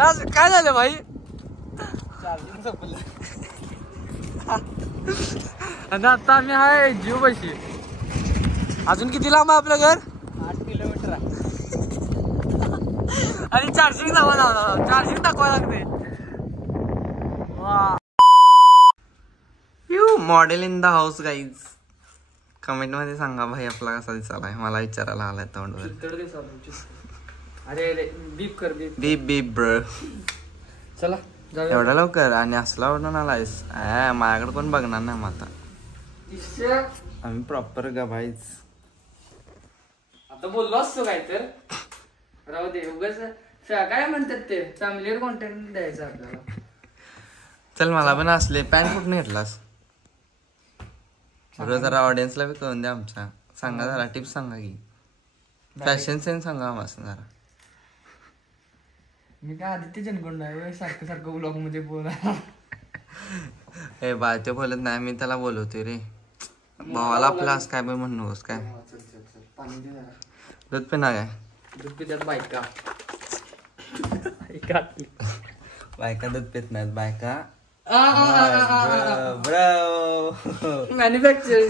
काय झालं भाई? आणि आता आम्ही आहे जीव बशी. अजून किती लांब आहे आपलं घर? 8 किलोमीटर आहे. आणि चार्जिंग दाखवा लागते. You model in the house guys. Comment मध्ये सांगा भाई आपला कसा दिसालाय. मला विचारायला आलाय तोंडवर. अरे बीप कर बीप बीप बीप ब्र. चला एवढा लवकर आणि असला ओढून आलायस. माझ्याकडे कोण बघणार नाही मग आता. आम्ही प्रॉपर गा भाईच. आता बोललो असतो काय तर राहू दे. उगाच काय म्हणतात ते फॅमिलीवर कॉन्टेंट द्यायचं आपल्याला. चल मला पण असले पॅन्ट कुठून घेतलास? जरा ऑडियन्सला बी कळून द्या आमच्या. सांगा जरा टिप्स सांगा की. फॅशन सेन्स सांगा आम्हाला जरा. मी काय आदित्य जनकोंड आहे सारखं सारखं ब्लॉग मध्ये बोला. हे बा ते बोलत नाही. मी त्याला बोलवतोय रे. भावाला आपला आज काय बी म्हणू नकोस काय. पाणी दे जरा. दूध पिणार काय? दूध पितात बायका. बायका दूध पित नाहीत बायका. Manufacture.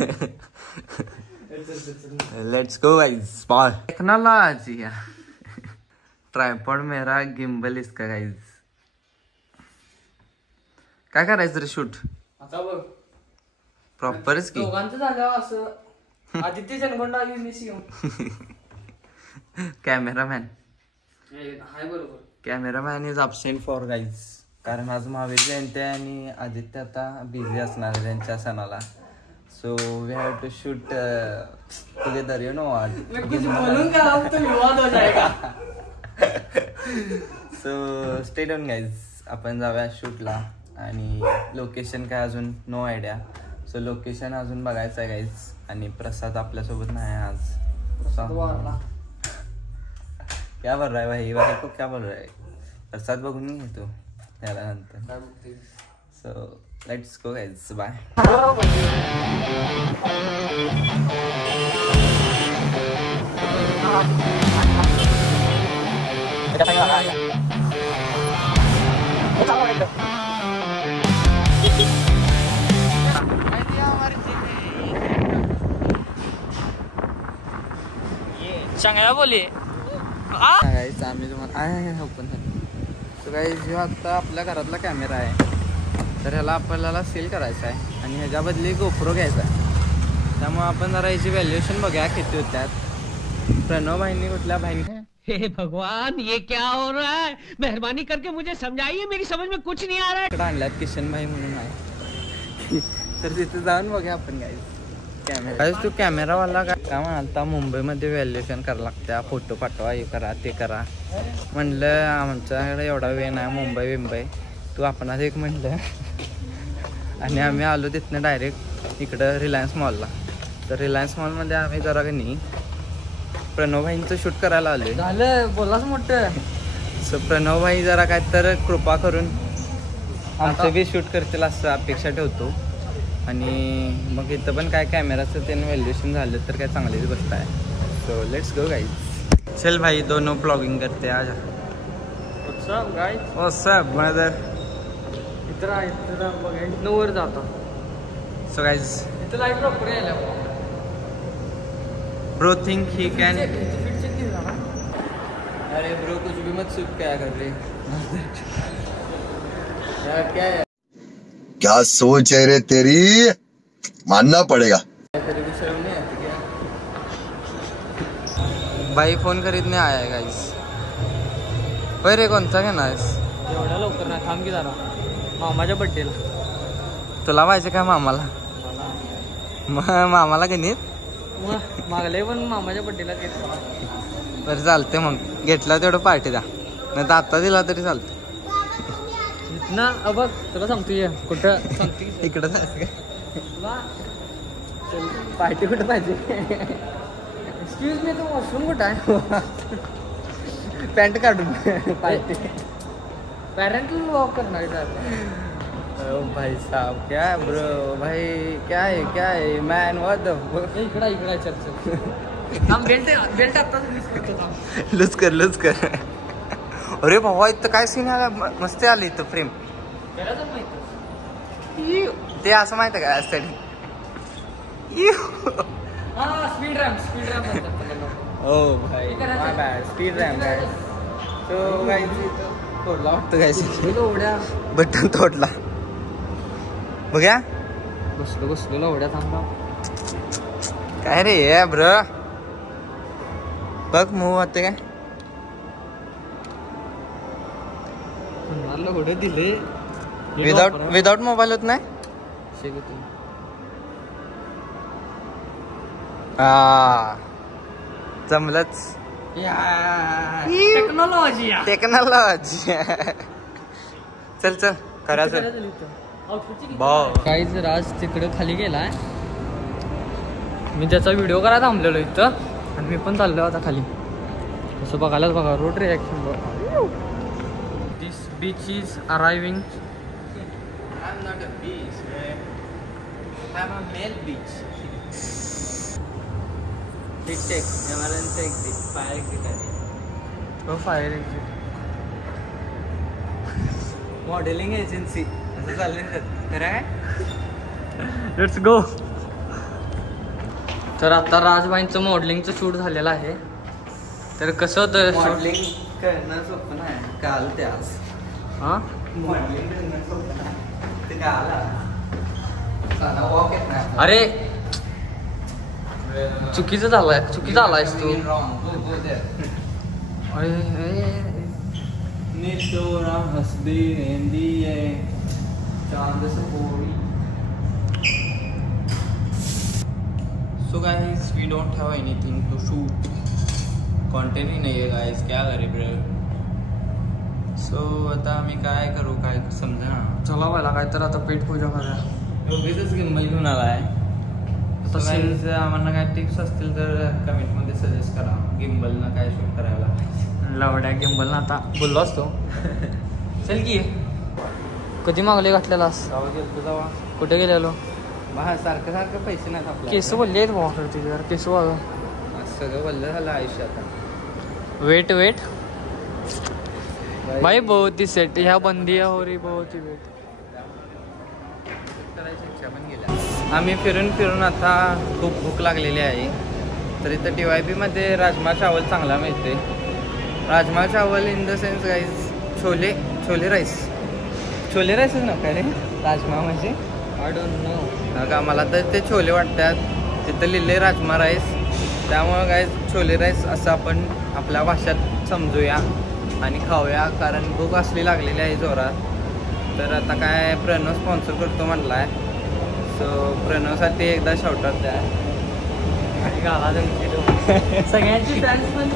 Let's go guys. Small technology. Tripod मेरा गिम्बल इसका गाइस. काय करायचं रे शूट? आता बघ प्रॉपरच की. दोघांचं झालं असं. आदित्य जनकोंड आली मिस घेऊन. कॅमेरामॅन. हाय बरोबर. Cameraman is absent for guys. कारण आज महावीर जयंती आहे आणि आदित्य आता बिझी असणार आहे त्यांच्या सणाला. So we have to shoot together you know what. बोलून का तो विवाद हो जाएगा. So stay down guys. आपण जाऊया शूटला आणि लोकेशन काय अजून नो आयडिया. सो लोकेशन अजून बघायचं आहे गाईज. आणि प्रसाद आपल्यासोबत नाही आज. क्या बोल रहा है भाई? भाई को क्या बोल रहा है? प्रसाद बघून घेतो त्यानंतर. So let's go guys. Bye. चांगला बोले. आम्ही तुम्हाला ओपन सो गाईज ह्यो आता आपल्या घरातला कॅमेरा आहे. तर ह्याला आपल्याला सेल करायचा आहे आणि ह्याच्या बदली गोप्रो घ्यायचा आहे. त्यामुळे आपण जरा याची व्हॅल्युएशन बघूया किती होत्यात. प्रणव भाईंनी कुठल्या भाईंनी. हे भगवान ये क्या हो रहा है? मेहरबानी करके मुझे समझाइए. मेरी समझ में कुछ नहीं आ रहा है. इकडे आणल्यात किशन भाई म्हणून आहे. तर तिथे जाऊन बघूया आपण गाईज कॅमेरा. तू कॅमेरावाला काय म्हणालता मुंबईमध्ये व्हॅल्युएशन करावं लागतं. फोटो पाठवा हे करा ते करा. म्हणलं आमच्याकडे एवढा वेळ नाही मुंबई. तू आपणास एक म्हणलं आणि आम्ही आलो तिथनं डायरेक्ट इकडं रिलायन्स मॉलला. तर रिलायन्स मॉलमध्ये आम्ही जरा की नाही प्रणव भाईंचं शूट करायला आलोय. झालं बोलाच मोठं. सो प्रणव भाई जरा काय तर कृपा करून आमचं बी शूट करतील असं अपेक्षा ठेवतो. आणि मग इथं पण काय कॅमेराचं त्यानं व्हॅल्युएशन झालं तर काय चांगलीच गोष्ट आहे. So let's go guys. चल भाई दोनों ब्लॉगिंग करते आज. What's up brother. इथं बघा नवर जातो. सो गाईज इथं लाईट प्रॉपर यायला. Bro think he can. अरे ब्रो कुछ भी मत शूट क्या कर रहे यार. क्या है क्या सोच है रे तेरी, मानना पड़ेगा. तेरे को शर्म नहीं आती क्या? भाई फोन खरीदने आया है गाइस. होय रे कोणता घेणार आहेस? एवढ्या लवकर नाही थांब की जरा. मामाच्या बड्डेला. तुला पाहिजे काय मामाला? मामाला गणित मागले पण मामाच्या बड्डेला घेतला. बरं चालते मग. घेतला तेवढं पार्टी द्या. नाही तर आत्ता दिला तरी चालतं. ना बघ तुला सांगतोय कुठं सांगते इकडं जायचं काय? तुला चल पार्टी कुठं पाहिजे? एक्सक्यूज मी, तू वॉशरूम कुठं आहे? पॅन्ट काढून पार्टी. पेरेंटल वॉक करणार आहे. ओ भाई साहब क्या है ब्रो. भाई क्या है मैन व्हाट द. इकडे चल. हम बेल्ट आताच मिस करतो. लूज कर. अरे भावा इथं काय सीन आला मस्त आलं इथं फ्रेम. ते असं माहित आहे का स्टडी स्पीड रॅम्प ओ भाई माय बॅड स्पीड रॅम्प आहे. तो गाईज तोडला वाटतं गाईज लवड्या बटन तोडला बघ्या. बसलो लवड्या थांबला. काय रे ब्र बघ मूव होते काय लवडं दिले विदाउट मोबाईल होत नाही. हा जमलंच. Technology technology. चल चल करायचं भाऊ. काहीच राज तिकडे खाली गेलाय. मी त्याचा व्हिडिओ करायला थांबलेलो इथं आणि मी पण चाललो आता खाली. असं बघायलाच बघा रोड रिॲक्शन बघा. This beach is arriving. I'm not a beach, man. I'm a male beach. Take. Emerald take the fire exit. हो फायर एक्झिट. मॉडेलिंग एजन्सी असं चाललंय खरं आहे. Let's go. तर आता राजबाईंचं मॉडेलिंगचं शूट झालेलं आहे. तर कसं होतं मॉडेलिंग करणं सोपं आहे. काल ते आज हां मॉडेलिंग करणं सोपं आहे. ते काल वॉक येत नाही. अरे चुकीचं झालायस तू. निटोरा हसबे हिंदी चांद सपोरी. So guys we don't have anything to shoot. Content ही नहीं है गाइस. क्या करें ब्रो. सो आता आम्ही काय करू काय समजा. चला व्हायला काय तर आता पेट पूजा करा. उगीच गिंबल घेऊन आलाय. आम्हाला काय टिप्स असतील तर कमेंटमध्ये सजेस्ट करा. गिंबलनं काय शूट करायला. लवड्या गिंबल ना आता बोललो असतो. चल की कधी मागले घातलेलास. जावा कुठे गेलेलो. सारखं सारखं पैसे नाहीत आपल्याला. केस बोलले आहेत भावाकडे तुझे यार. केस वाग सगळं बोललं झालं आयुष्यात. वेट भाई बहुत ही सेट. ह्या बंदी हो रही बहुत ही वेट. आम्ही फिरून आता खूप भूक लागलेली आहे. तर इथं DYP मध्ये राजमा चावल चांगला मिळते. Rajma chawal in the sense guys chole राईसच ना काय रे. राजमा म्हणजे आय डोंट नो का मला तर ते छोले वाटतात. तिथं लिहिले राजमा राईस. त्यामुळं गाईज छोले राईस असं आपण आपल्या भाषेत समजूया आणि खाऊया. कारण भूक असली लागलेली आहे जोरात. तर आता काय प्रणव स्पॉन्सर करतो म्हटला आहे. सो प्रणवसाठी एकदा शाउट आउट द्या. सगळ्यांची डान्स पण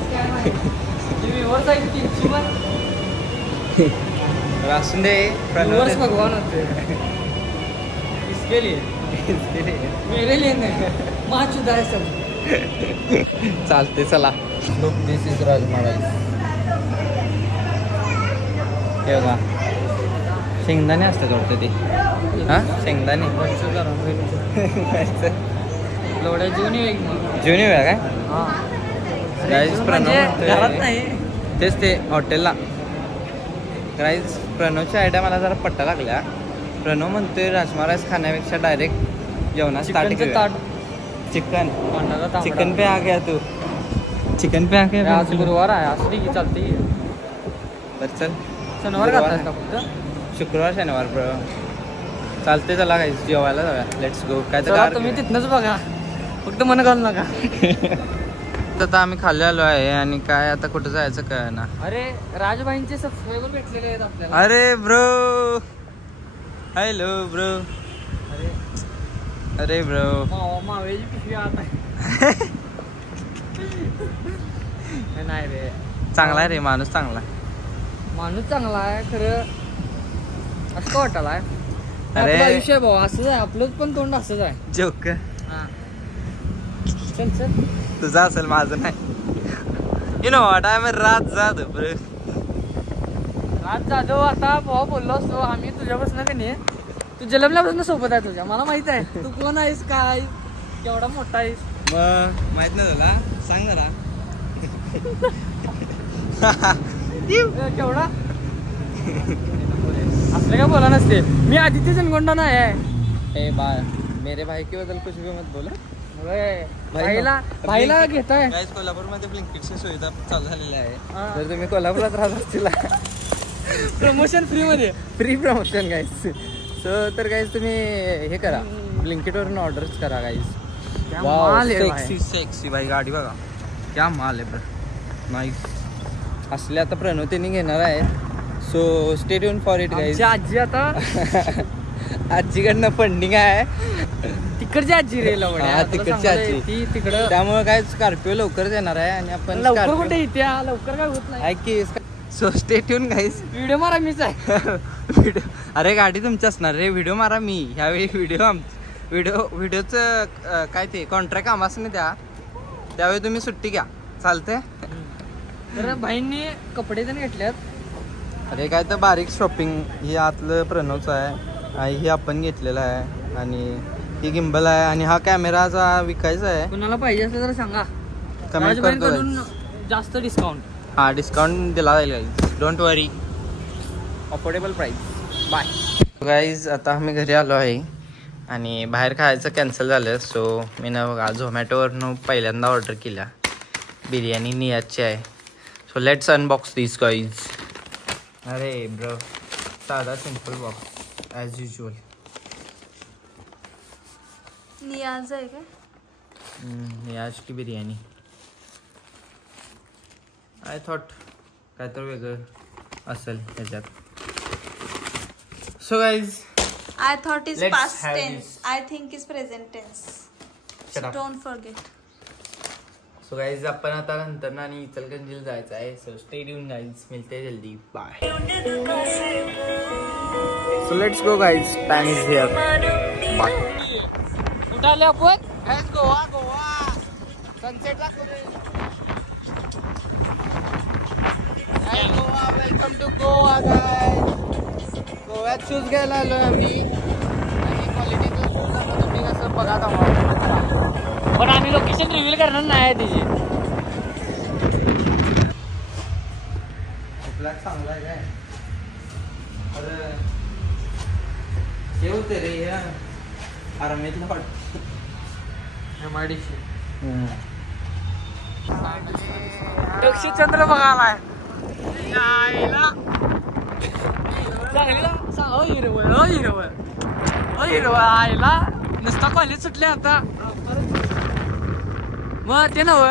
असून दे. प्रणव भगवान होते. इसके लिए मेरे लिए नहीं. माँ चुदा है सब. चालते चला. Look this is rajma rice. हे बघा शेंगदाणे असतात वाटतं ते. हां शेंगदाणे लवड्या जेवण येईल मग. जेवण येऊया काय. हां गाईज प्रणव घरात नाही. तेच ते हॉटेलला. गाईज प्रणवची आयडिया मला जरा पट्टा लागल्या. प्रणव म्हणतोय राजमा राईस खाण्यापेक्षा डायरेक्ट जेवणात चिकन पे आ गया तू. चिकन पे आ गया. आज गुरुवार आहे. असली की चालते. बरं चल. शनिवार खातात का फक्त. शुक्रवार शनिवार ब्रो. चालते चला काही जेवायला जाऊया. Let's go. काय चला तुम्ही तिथनंच बघा. फक्त मन घालू नका. आता आम्ही खाली आलो आहे आणि काय आता कुठं जायचं काय ना. अरे राजबाईंचे सबस्क्रायबर भेटलेले आहेत आपल्याला. अरे ब्रो. Hello bro. अरे ब्रो मावेची पिशवी आत आहे. नाही रे चांगला आहे रे माणूस चांगला. माणूस चांगला आहे खरं. असं वाटायला आहे. अरे आयुष्य भाऊ असंच आहे. आपलंच पण तोंड असंच आहे. जोक. चल तुझं असेल माझं नाही. You know what I am Raj Jadhav bro. Raj Jadhav आता भाऊ बोललो असतो आम्ही तुझ्यापासून का नाही. तू जन्मल्यापासून सोबत आहे तुझ्या. मला माहित आहे तू कोण आहेस काय केवढा मोठा आहेस. मग माहित नाही तुला सांग जरा. केवढा असलं काय बोला नसते. मी आदित्य जनगोंडा नाही आहे. ए बाय मेरे भाई के बद्दल कुछ भी मत बोला. भाईला घेताय. गाईज कोल्हापूरमध्ये ब्लिंकिटची सुविधा चालू झालेली आहे. जर तुम्ही कोल्हापुरात राहत असतील प्रमोशन फ्री मध्ये फ्री प्रमोशन गाईज. सो तर गाईज तुम्ही हे करा ब्लिंकिटवरून ऑर्डर्स करा गाईज. माल आहे सेक्सी सेक्सी भाई गाडी बघा क्या माल आहे बरं. नाईस. असले आता प्रणवतीने घेणार आहे. So stay tune for it guys. आजी आता आजीकडनं फंडिंग आहे. तिकडची आजी रे तिकडची आजी ती तिकडं. त्यामुळे काय स्कॉर्पिओ लवकरच येणार आहे आणि आपण लवकर कुठे येते लवकर काय होत नाही. ऐक की so stay tune guys. Video मारा मीच आहे. अरे गाडी तुमची असणार रे. व्हिडिओ मारा मी. ह्यावेळी व्हिडिओचं काय ते कॉन्ट्रॅक्ट आम्हाच नाही द्या. त्यावेळी तुम्ही सुट्टी घ्या चालते. तर भाईंनी कपडे पण घेतल्यात. अरे काय तर बारीक शॉपिंग. ही आतलं प्रणवचं आहे. ही आपण घेतलेलं आहे आणि ही गिम्बल आहे आणि हा कॅमेराचा विकायचा आहे. कुणाला पाहिजे असलं तर सांगा. कमेंट करतो. जास्त डिस्काउंट. हा डिस्काउंट दिला जाईल guys. Don't worry. Affordable price. Bye guys. आता आम्ही घरी आलो आहे आणि बाहेर खायचं कॅन्सल झालं. सो मी ना बघा झोमॅटोवरनं पहिल्यांदा ऑर्डर केला. बिर्याणी नियाजची आहे. So let's unbox this guys. अरे ब्रो साधा सिंपल बॉक्स ॲज युजल. नियाज आहे का? नियाज की बिर्याणी. आय थॉट काय तर वेगळं असेल त्याच्यात. So guys I thought is Let's past have tense. this. I think is present tense. Shut So up. don't forget. So guys आपण आता नंतर आणि इचलकरंजीला जायचं आहे. So stay tune guys. मिलते जल्दी. Bye. So let's go guys. Time is here. Bye. कुठं आले आपण? गोवा गोवा सनसेटला. Goa welcome to Goa guys. गोव्यात शूज घ्यायला आलो आम्ही आणि क्वालिटीचं शूज आता तुम्ही कसं बघा आम्हाला. पण आम्ही लोकेशन रिव्हील करणार नाही तिची. फ्लॅट चांगला आहे काय. अरे हे होते रे हे आरामीतलं वाटतं. MIDC दक्षिणचंद्र बघायला हिरवळ आईला नुसता कॉलेज सुटले आता. मग ते नव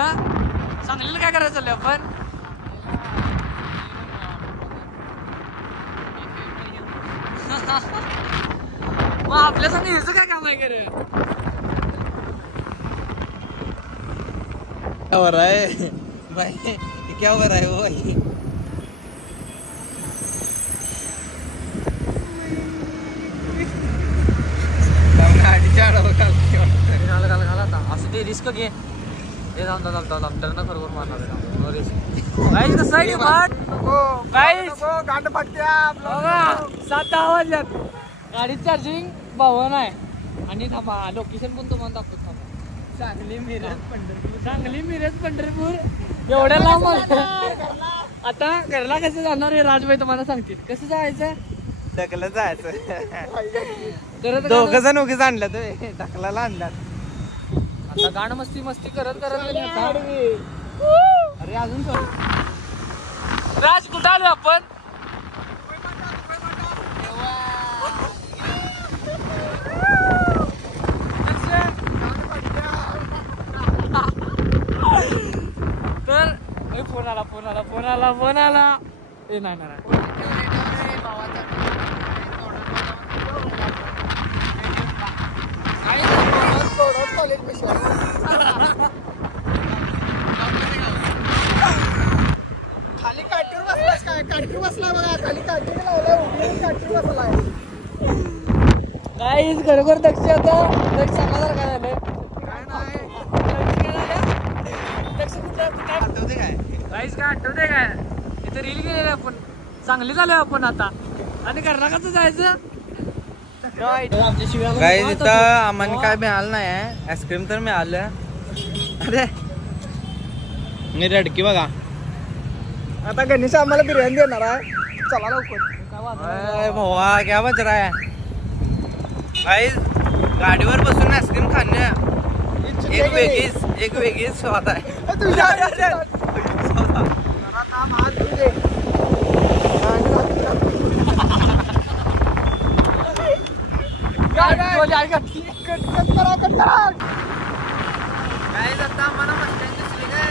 सांगलीला काय करायचं चाललंय आपण. मग आपल्या संग ह्याचं काय काम आहे करे. क्या हो रहा है भाई. क्या हो रहा है वो भाई. असं ते रिस्क घे. हे जाऊन डॉक्टरना खरोखर मारणार आहे. कसं आहे गांड फाटत्या. 7-10 वाजल्यात. गाडी चार्जिंग 52 आहे आणि थांबा लोकेशन पण तुम्हाला दाखवतो. सांगली मिरज पंढरपूर एवढ्या लांब. आता घरला कसं जाणार हे राजभाई तुम्हाला सांगतील. कसं जायचं. ढकलत जायचं. दोघ जण उगीच आणलं तुम्ही ढकलाला आणल्यात. आता गाण मस्ती करत अरे अजून राज कुठं आलो आपण. तर फोन आला. ए नाही खाली काठीवर बसलाय काय. काठीवर बसलाय बघा. खाली काठीवर लावलाय. काठीवर बसलाय. काहीच खरोखर दक्ष आता दक्ष समाधान काय झालं. काय नाही दक्ष काय आठवते काय. काहीच काय आठवते काय. इथे रील गेलेले आपण. चांगली झालोय आपण आता आणि कर्नाटकाचं जायचं. काय इथं आम्हाला काय मिळालं नाही. आईस्क्रीम तर मिळालं. अरे मी रडकी बघा. आता गणेश आम्हाला बिर्याणी देणार आहे. चला लवकर. भावा क्या बच रहा है गाइस. गाडीवर बसून आईस्क्रीम खाणं एक वेगळीच स्वाद आहे. काय आता आम्हाला मस्टँग दिसली काय.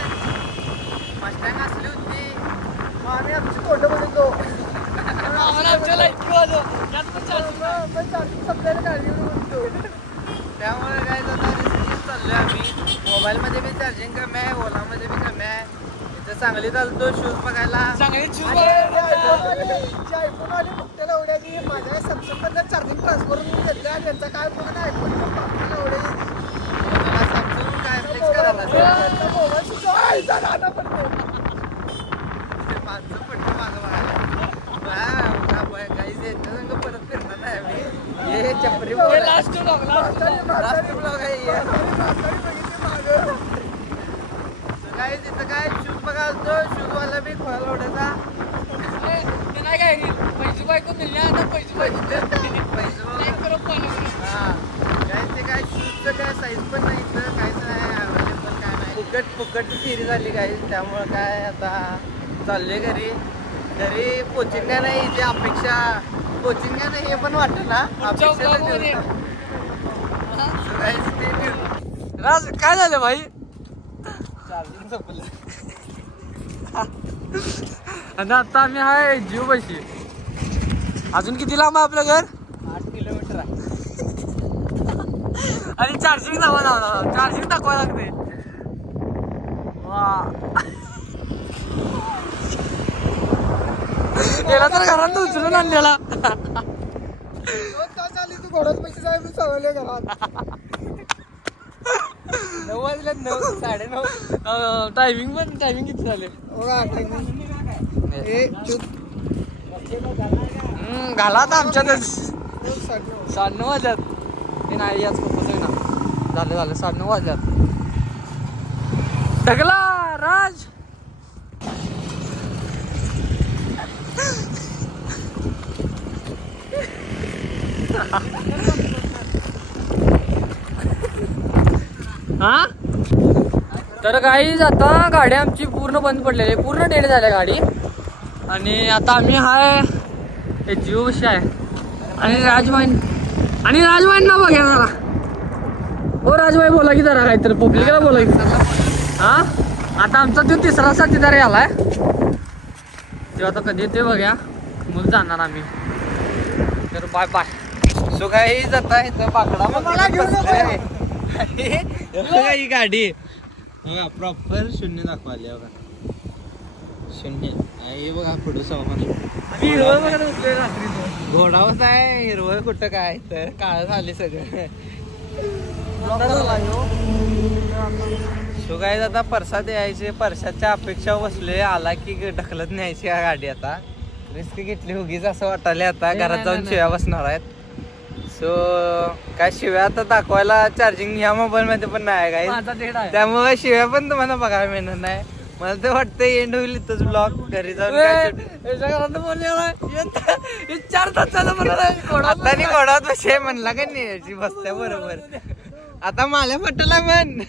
मस्टँग असली होती आम्ही आमची फोटो बघितलो. त्यामुळे काय आता रिस्कीच चाललोय आम्ही. मोबाईलमध्ये बी चार्जिंग कमी आहे, ओलामध्ये बी कमी आहे. इथं चांगली चालतो शूज बघायला. माझ्या सॅमसंग चार्जिंग ट्रान्सफर करून घेतले आणि यांचा काय फोन आहे. सॅमसंग काय फ्लेक्स करायला माणसं पडतो माझं बघायला. काहीच येत नाही परत फिरणार नाही आम्ही. हे चपरी लास्ट ब्लॉग आहे. काय तिथं काय शूज बघायला शूज वाला बी खोळायला उडायचा. पैसे बायको दिले आता पैसे हा काय ते काय शूजचं काय साईज पण नाही इथं काहीच नाही अवेलेबल काय नाही. फुकट थिअरी झाली काही. त्यामुळं काय आता चालले घरी पोचिंगा नाही जे अपेक्षा पोचिंगा नाही हे पण वाटत ना अपेक्षा. राज काय झालं भाई. चार्जिंग संपलं आणि आता आम्ही आहे जीव पैसे. अजून किती लांब आहे आपलं घर. 8 किलोमीटर आहे. आणि चार्जिंग चार्जिंग दाखवा लागते. गेला तर घरात उचलून आणलेला. तू घोड्यात पैसे जाय सवयले घरात. 9 वाजल्यात 9 9:30. टायमिंग किती झाले. घाला आता आमच्यातच 9:30 वाजल्यात. हे नाही याच पप्पाच ना. झालं 9:30 वाजल्यात. ढकला राज. हा तर गाईज आता गाडी आमची पूर्ण बंद पडलेली आहे. पूर्ण डेड झाल्या गाडी. आणि आता आम्ही हाय जीवशी आहे. आणि राजवाईंना बघा जरा. हो राजवाई बोला की जरा काहीतरी पब्लिकला बोला की. हा आता आमचा तो तिसरा साथीदार आलाय. तेव्हा आता कधी ते बघा मग जाणार आम्ही. तर बाय बाय. सो काही जाता इथं बाकडा ही गाडी बघा प्रॉपर 0 दाखवाली बघा. 0 हे बघा पुढे सामान घोडावच आहे. हिरवळ कुठं काय तर काळ झाले सगळं. सो काय आता परसाद यायचे. परसादच्या अपेक्षा बसले. आला की ढकलत न्यायची हा गाडी. आता रिस्क घेतली उगीच असं वाटायला. आता घरात जाऊन शिव्या बसणार आहेत. सो काय शिव्या आता दाखवायला चार्जिंग ह्या मोबाईल मध्ये पण नाही काय. त्यामुळे शिव्या पण तुम्हाला बघायला मिळणार नाही. मला तर वाटतं एंड होईल इथंच ब्लॉग. घरी जाऊन 4 तासाचा आता घोडावत बसे म्हणला का नाही बसत्या बरोबर. आता माझ्या पट्टाला म्हण.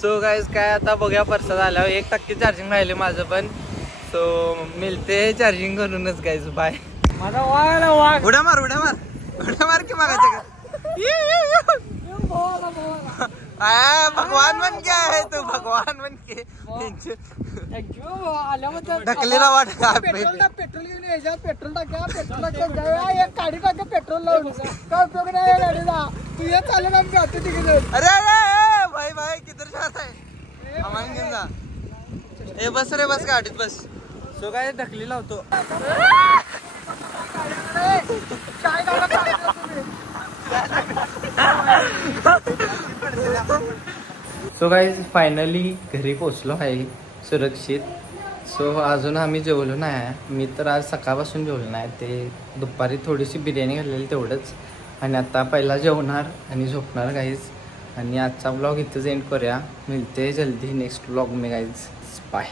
सो गाईज काय आता बघूया परसाद आल्यावर 1% चार्जिंग राहिले माझं पण. सो मिळते चार्जिंग करूनच गाईज. बाय. माझा वाघ उड्या मार की मागायचं. भगवान बन क्या है तू. भगवान बन के ढकलेला वाट. पेट्रोल घेऊन यायच्यात. पेट्रोल टाक्या एक गाडी टाक्या पेट्रोल लावून काय उपयोग नाही या गाडीला. तू ये चालेल आम्ही जातो तिकडे. अरे भाई किधर जात आहे. आम्हाला घेऊन जा. ए बस रे बस गाडीत बस. सो काय ढकली लावतो. सो गाईज फायनली घरी पोचलो आहे सुरक्षित. सो अजून आम्ही जेवलो नाही. मी तर आज सकाळपासून जेवलो नाही. ते दुपारी थोडीशी बिर्याणी खाल्लेली तेवढंच. आणि आता पहिला जेवणार आणि झोपणार गाईज. आणि आजचा ब्लॉग इथंच एंड करूया. मिळते जल्दी नेक्स्ट ब्लॉग में गाईज. बाय.